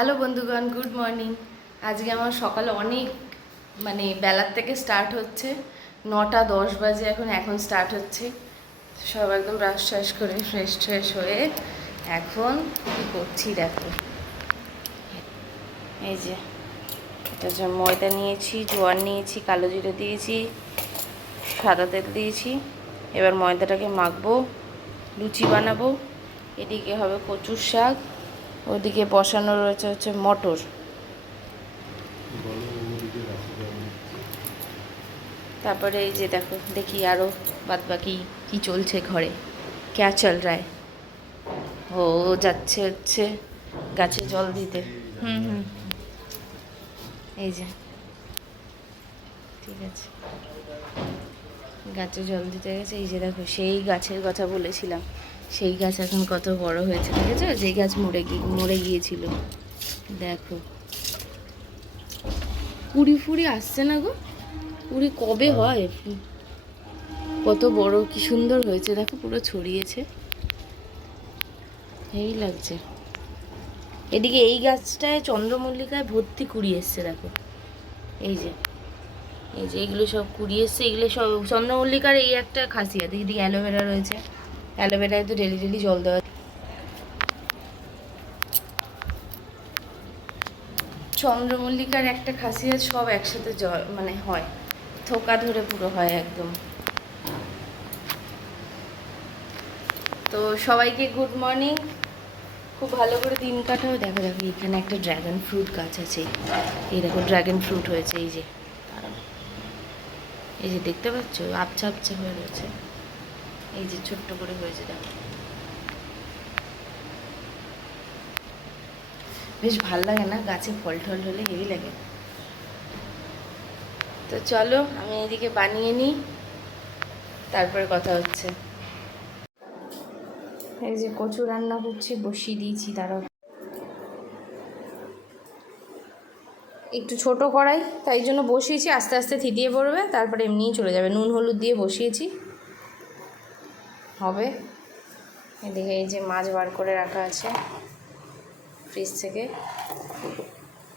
Hello বন্ধুগণ, good morning. আজকে আমার সকালে অনেক বেলার থেকে স্টার্ট হচ্ছে। 9টা 10 বাজে এখন স্টার্ট হচ্ছে। সব একদম ব্রাশ ট্রাশ করে ফ্রেশ ট্রেশ হয়ে এখন কী করছি দেখো। এই যে এটা হচ্ছে ময়দা নিয়েছি, জোয়ার নিয়েছি, কালো জিরে দিয়েছি, সাদা তেল দিয়েছি। এবার ময়দাটাকে মাখবো, লুচি বানাবো। এদিকে হবে কচুর শাক, ওদিকে বসানো রয়েছে মটর। তারপরে এই যে দেখো, দেখি আরও বাদ বাকি কী চলছে ঘরে, ক্যা চল রায়। ও যাচ্ছে হচ্ছে গাছে জল দিতে। হুম, এই যে ঠিক আছে, গাছে জল দিতে গেছে। এই যে দেখো, সেই গাছের কথা বলেছিলাম, সেই গাছ এখন কত বড় হয়েছে দেখেছো? যেই গাছ মরে গিয়েছিল দেখো, কুড়ি ফুড়ি আসছে না গো, কুড়ি কবে হয়? কত বড়, কি সুন্দর হয়েছে দেখো, পুরো ছড়িয়েছে, এই লাগছে। এদিকে এই গাছটায় চন্দ্রমল্লিকায় ভর্তি কুড়ি এসছে দেখো। এই যে এগুলো সব কুড়ি এসছে, এগুলো সব চন্দ্রমল্লিকার এই একটা খাসিয়াত। এদিকে অ্যালোভেরা রয়েছে, অ্যালোভেরায় তো ডেলি জল দেওয়া। চন্দ্রমল্লিকার একটা খাসিয়াত, সব একসাথে জল হয়, থোকা ধরে পুরো হয় একদম। তো সবাইকে গুড মর্নিং, খুব ভালো করে দিন কাটাও। দেখো দেখো, এখানে একটা ড্রাগন ফ্রুট গাছ আছে, এই দেখো ড্রাগন ফ্রুট হয়েছে। এই যে দেখতে পাচ্ছ, আবছা আবছা হয়ে রয়েছে, এই যে ছোট্ট করে হয়েছে দেখো, বেশ ভাল লাগে না গাছে ফল টল হলে? হেভি লাগে। তো চলো আমি এদিকে বানিয়ে নিই, তারপরে কথা হচ্ছে। এই যে কচু রান্না করছি, বসিয়ে দিয়েছি। তারাও একটু ছোট কড়াই, তাই জন্য বসিয়েছি, আস্তে আস্তে থিতিয়ে পড়বে, তারপরে এমনিই চলে যাবে। নুন হলুদ দিয়ে বসিয়েছি, হবে। এদিকে এই যে মাছ বার করে রাখা আছে ফ্রিজ থেকে,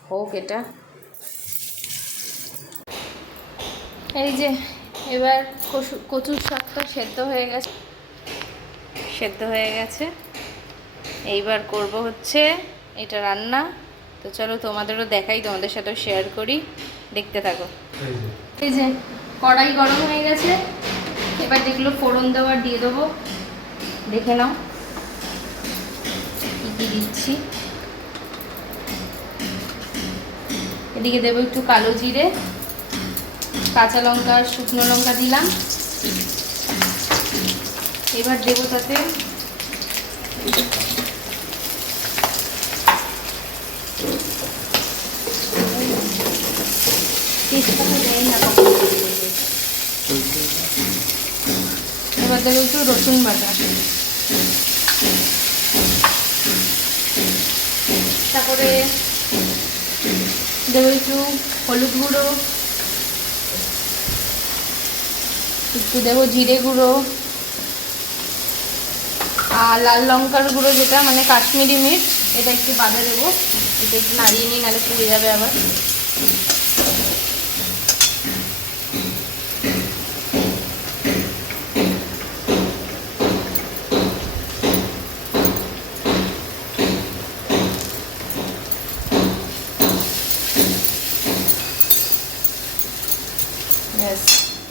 হোক এটা। এই যে এবার কচুর শাকটা সেদ্ধ হয়ে গেছে, এইবার করব হচ্ছে এটা রান্না। তো চলো তোমাদেরও দেখাই, তোমাদের সাথেও শেয়ার করি, দেখতে থাকো। এই যে কড়াই গরম হয়ে গেছে, এবার যেগুলো ফোড়ন দেওয়ার দিয়ে দেবো, দেখে নাও কী দিচ্ছি। এদিকে দেবো একটু কালো জিরে, কাঁচা লঙ্কা, শুকনো লঙ্কা দিলাম। এবার দেবো তাতে তেজপাতা দেয় না কখনো। এবার দেবো একটু রসুন বাটা, তারপরে দেবো একটু হলুদ গুঁড়ো, একটু দেবো জিরে গুঁড়ো, আর লাল লঙ্কার গুঁড়ো, যেটা কাশ্মীরি মির্চ, এটা একটু বাদে দেবো। এটা একটু নাড়িয়ে নিই, নাহলে পুড়ে যাবে আবার।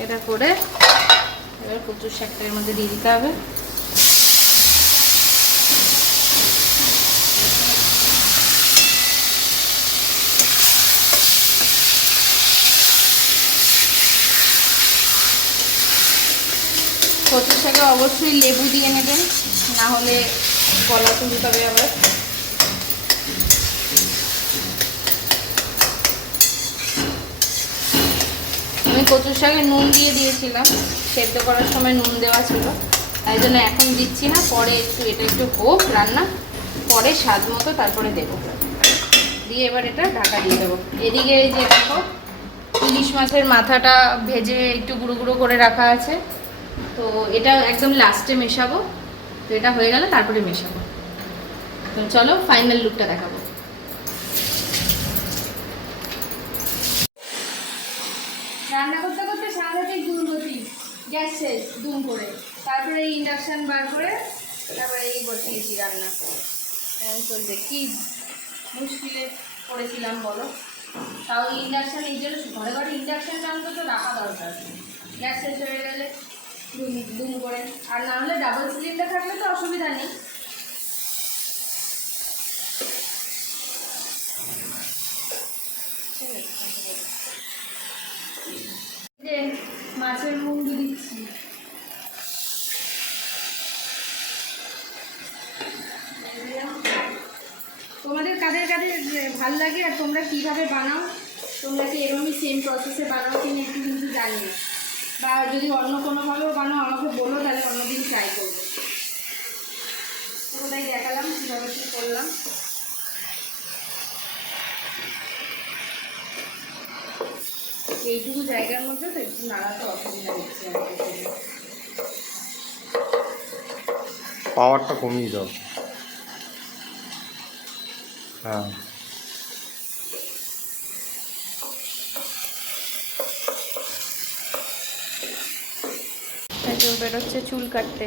এটা করে এবার কচুর শাকটার মধ্যে দিয়ে দিতে হবে। কচুর শাকে অবশ্যই লেবু দিয়ে নেবেন, না হলে গলা চুলকাবে আবার। আমি কচুর শাকে নুন দিয়েছিলাম, সেদ্ধ করার সময় নুন দেওয়া ছিল, তাই জন্য এখন দিচ্ছি না। পরে এটা একটু হোক রান্না, পরে স্বাদ মতো তারপরে দেবো। দিয়ে এবার এটা ঢাকা দিয়ে দেবো। এদিকে এই যে দেখো, ইলিশ মাছের মাথাটা ভেজে একটু গুঁড়ো গুঁড়ো করে রাখা আছে, তো এটা একদম লাস্টে মেশাবো। তো এটা হয়ে গেলে তারপরে মেশাবো। তো চলো ফাইনাল লুকটা দেখাবো। শেষ দুম করে। তারপরে ইন্ডাকশান বার করে তারপরে এই বসিয়েছি রান্না। চলছে কি মুশকিলে পড়েছিলাম বলো। তাও ইন্ডাকশান এই জন্য ঘরে ঘরে ইন্ডাকশানটা অন্তত রাখা দরকার, গ্যাস শেষ হয়ে গেলে দুম করে। আর না হলে ডাবল সিলিন্ডার থাকলে তো অসুবিধা নেই। যে মাছের মুন্ডু দিচ্ছি। তোমাদের কাদের কাদের ভাল লাগে আর তোমরা কীভাবে বানাও, তোমরা কি এরকমই সেম প্রসেসে বানাও কিনা একটু কিন্তু জানি, বা যদি অন্য কোনোভাবেও বানাও আমাকে বলো, তাহলে অন্যদিন ট্রাই করবো। ওটাই দেখালাম কীভাবে কী করলাম। এইটুকু জায়গার মধ্যে তো একটু নাড়াতে অসুবিধা হচ্ছে। পাওয়ারটা কমিয়ে দাও। হ্যাঁ বেরোচ্ছে চুল কাটতে।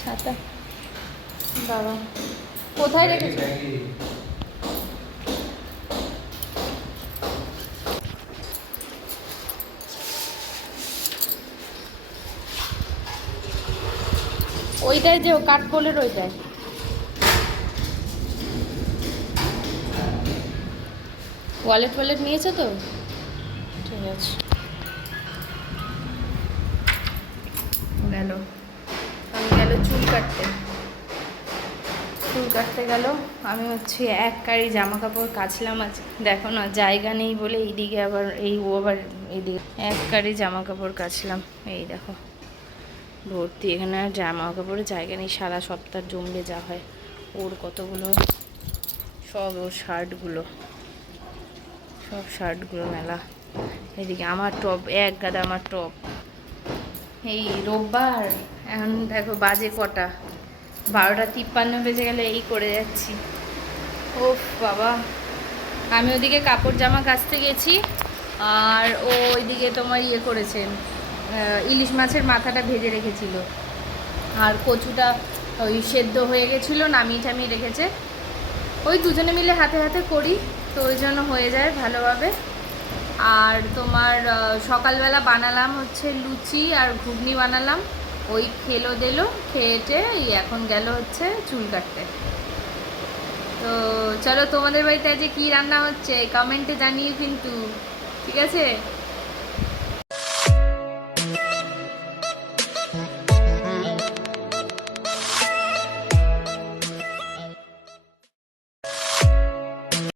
ছাতা বাবা কোথায় রেখেছো? ওইটাই যে কাঠকোলের ওইটাই। ওয়ালেট নিয়েছো তো? ঠিক আছে গেল। আমি গেল চুল কাটতে গেল। আমি হচ্ছে এক কারি জামা কাপড় কাচলাম আজ। দেখো না জায়গা নেই বলে এইদিকে আবার ও আবার এইদিকে এক কারি জামা কাপড় কাচলাম। এই দেখো ভর্তি, এখানে আর জামা কাপড়ের জায়গা নেই, সারা সপ্তাহ জমলে যা হয়। ওর কতগুলো সব ওর শার্টগুলো মেলা। এদিকে আমার টপ, এক গাদা আমার টপ। এই রোববার, এখন দেখো বাজে কটা, 12:53 বেজে গেলে এই করে যাচ্ছি। ওফ বাবা, আমি ওদিকে কাপড় জামা কাচতে গেছি আর ও ওইদিকে তোমার ইয়ে করেছেন, ইলিশ মাছের মাথাটা ভেজে রেখেছিল আর কচুটা ওই সেদ্ধ হয়ে গেছিলো, নামিয়ে টামিয়ে রেখেছে। ওই দুজনে মিলে হাতে হাতে করি তো ওই জন্য হয়ে যায় ভালোভাবে। আর তোমার সকালবেলা বানালাম হচ্ছে লুচি আর ঘুগনি বানালাম, ওই খেলো দিল, খেয়েটে এখন গেল হচ্ছে চুল কাটতে। তো চলো তোমাদের বাড়িতে আজকে কী রান্না হচ্ছে কমেন্টে জানিও কিন্তু, ঠিক আছে?